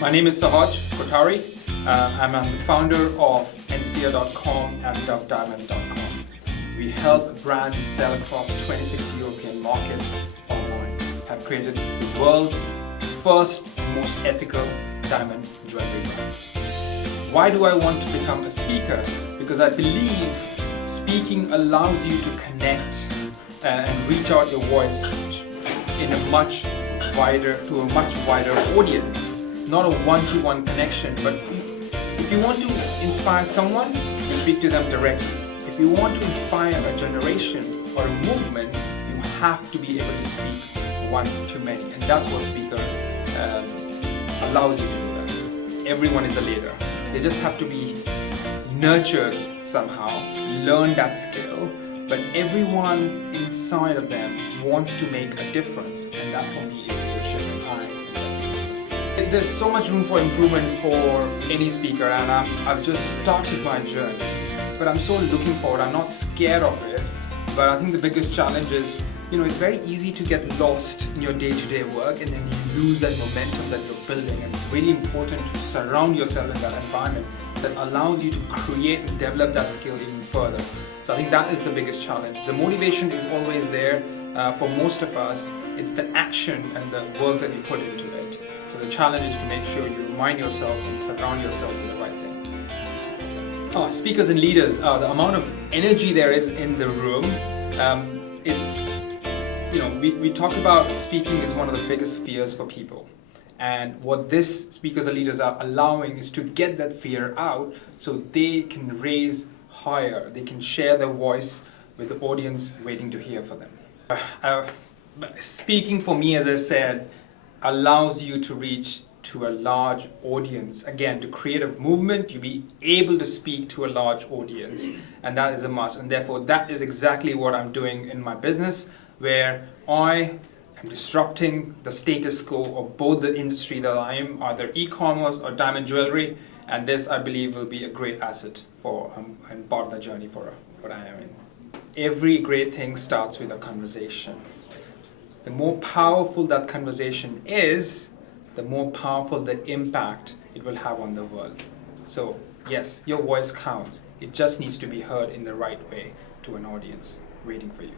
My name is Sahaj Kothari. I'm the founder of ncr.com and dovediamond.com. We help brands sell across 26 European markets online. Have created the world's first and most ethical diamond jewelry brand. Why do I want to become a speaker? Because I believe speaking allows you to connect and reach out your voice in a much wider audience. Not a one-to-one connection, but if you want to inspire someone, you speak to them directly. If you want to inspire a generation or a movement, you have to be able to speak one to many, and that's what speaker allows you to do that. Everyone is a leader. They just have to be nurtured somehow, learn that skill, but everyone inside of them wants to make a difference, and that for me is leadership, and there's so much room for improvement for any speaker, and I've just started my journey, but I'm so looking forward. I'm not scared of it, but I think the biggest challenge is, it's very easy to get lost in your day-to-day work, and then you lose that momentum that you're building, and it's really important to surround yourself in that environment that allows you to create and develop that skill even further. So I think that is the biggest challenge. The motivation is always there for most of us. It's the action and the work that you put into it. So the challenge is to make sure you remind yourself and surround yourself with the right things. Speakers and leaders, the amount of energy there is in the room, we talk about speaking is one of the biggest fears for people. And what this speakers and leaders are allowing is to get that fear out so they can raise higher. They can share their voice with the audience waiting to hear for them. Speaking for me, as I said, allows you to reach to a large audience. Again, to create a movement, you be able to speak to a large audience, and that is a must. And therefore, that is exactly what I'm doing in my business, where I am disrupting the status quo of both the industry that I am, either e-commerce or diamond jewelry, and this, I believe, will be a great asset for and part of the journey for what I am in. Every great thing starts with a conversation. The more powerful that conversation is, the more powerful the impact it will have on the world. So yes, your voice counts. It just needs to be heard in the right way to an audience waiting for you.